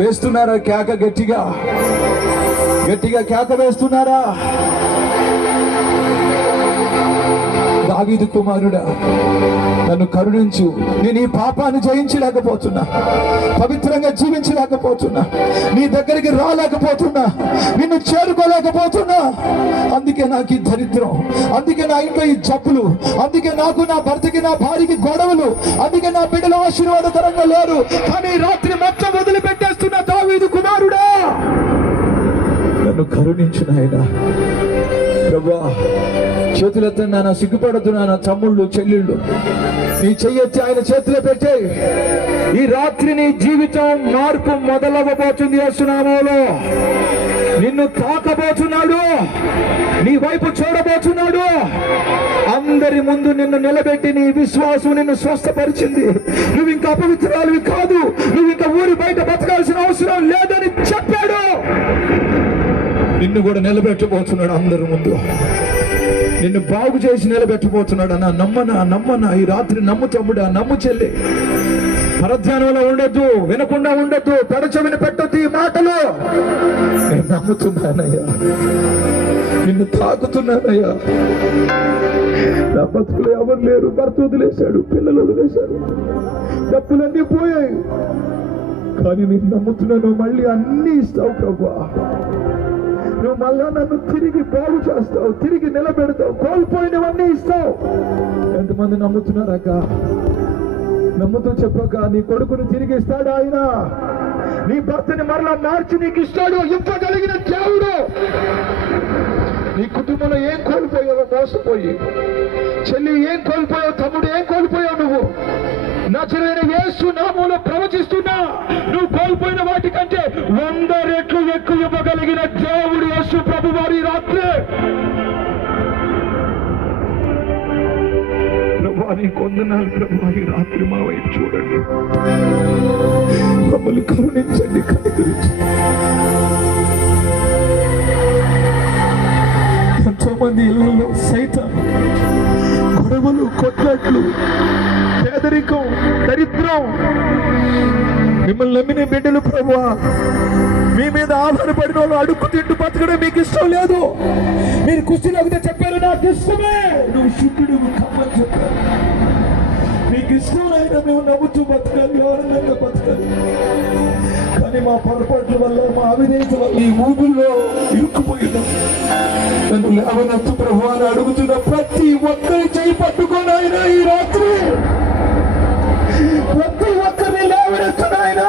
వేస్తున్నారా కేక? గట్టిగా గట్టిగా కేక వేస్తున్నారా? దావీదు కుమారుడా, నన్ను కరుణించు. నేను ఈ పాపాన్ని జయించలేకపోతున్నా, పవిత్రంగా జీవించలేకపోతున్నా, నీ దగ్గరికి రాలేకపోతున్నా, నిన్ను చేరుకోలేకపోతున్నా. అందుకే నాకు ఈ దరిద్రం, అందుకే నా ఇంట్లో ఈ జబ్బులు, అందుకే నాకు నా భర్తకి నా భార్యకి గొడవలు, అందుకే నా బిడ్డలు ఆశీర్వాదకరంగా లేరు. కానీ రాత్రి మొత్తం వదిలిపెట్టేస్తున్నా. దావీదు కుమారుడా, నన్ను కరుణించు నాయనా. ప్రభా, చేతులెత్తండి నాన్న, సిగ్గుపడద్దు నాన్న. తమ్ముళ్ళు చెల్లెళ్ళు, నీ చెయ్యెత్తి ఆయన చేతిలో పెట్టే. ఈ రాత్రి నీ జీవితం మార్పు మొదలవ్వబోతుంది. యేసునామములో నిన్ను తాకబోతున్నాడు, నీ వైపు చూడబోతున్నాడు. అందరి ముందు నిన్ను నిలబెట్టి నీ విశ్వాసం నిన్ను స్వస్థపరిచింది. నువ్వు ఇంకా అపవిత్రాలువి కాదు, నువ్వు ఇంకా ఊరి బయట బతకాల్సిన అవసరం లేదని చెప్పాడు. నిన్ను కూడా నిలబెట్టబోతున్నాడు. అందరి ముందు నిన్ను బాగు చేసి నిలబెట్టబోతున్నాడు. అన్న నమ్మనా? ఈ రాత్రి నమ్ము తమ్ముడా, నమ్ము చెల్లి. పరధ్యానంలో ఉండొద్దు, వినకుండా ఉండొద్దు, పెడచెవిని పెట్టొద్దు ఈ మాటలు. నేను నమ్ముతున్నానయ్యా, నిన్ను తాకుతున్నానయ్యా. నా బతుకులు ఎవరు లేరు, భర్త వదిలేశాడు, పిల్లలు వదిలేశాడు, డబ్బులన్నీ పోయాయి. కానీ నేను నమ్ముతున్నాను, మళ్ళీ అన్ని ఇస్తావు ప్రభా. నువ్వు మళ్ళా నన్ను తిరిగి బాగు చేస్తావు, తిరిగి నిలబెడతావు, కోల్పోయినవన్నీ ఇస్తావు. ఎంతమంది నమ్ముతున్నారక్క? నమ్ముతూ చెప్పక, నీ కొడుకుని తిరిగి ఇస్తాడు ఆయన. నీ భర్తని మరలా మార్చి నీకు ఇస్తాడు. ఇవ్వగలిగిన దేవుడు. నీ కుటుంబంలో ఏం కోల్పోయావో మోసపోయి, చెల్లి ఏం కోల్పోయావు, తమ్ముడు ఏం కోల్పోయావు, నువ్వు నజరేయుడైన యేసు నామములో ప్రవచిస్తున్నా, నువ్వు కోల్పోయిన వాటికంటే 100 రెట్లు ఎక్కువ ఇవ్వగలిగిన దేవుడు యేసు ప్రభువారి రాత్రి. ప్రభువా, నీ కొందనాలు ప్రభువా. ఈ రాత్రి మా వైపు చూడండి, మమ్మల్ని కరుణించండి, కనికరించండి. ఎంతో మంది ఇళ్లలో సైతాను గొడవలు, కొట్లాట్లు, పేదరికం, దరిద్రం. మిమ్మల్ని నమ్మిన బిడ్డలు ప్రభువా, మీ మీద ఆధారపడిన వాళ్ళు అడుక్కు తింటూ బతకడం మీకు ఇష్టం లేదు. మీరు కుస్తీలోకి చెప్పారు, నాకు ఇష్టమే, నువ్వు శుద్ధుడు కమ్మని చెప్పారు. మీకు ఇష్టం అయినా మేము నమ్ముతూ బతకాలి, ఆనందంగా బతకాలి. కానీ మా పొరపాట్ల వల్ల, మా అవిధేయత వల్ల ఈ ఊబిలో ఇరుక్కుపోయినాం. నన్ను లేవనెత్తు ప్రభువా అని అడుగుతున్న ప్రతి ఒక్కరి చేయి పట్టుకొని ఆయన ఈ రాత్రి, ప్రతి ఒక్కరిని లేవనెత్తు నాయనా.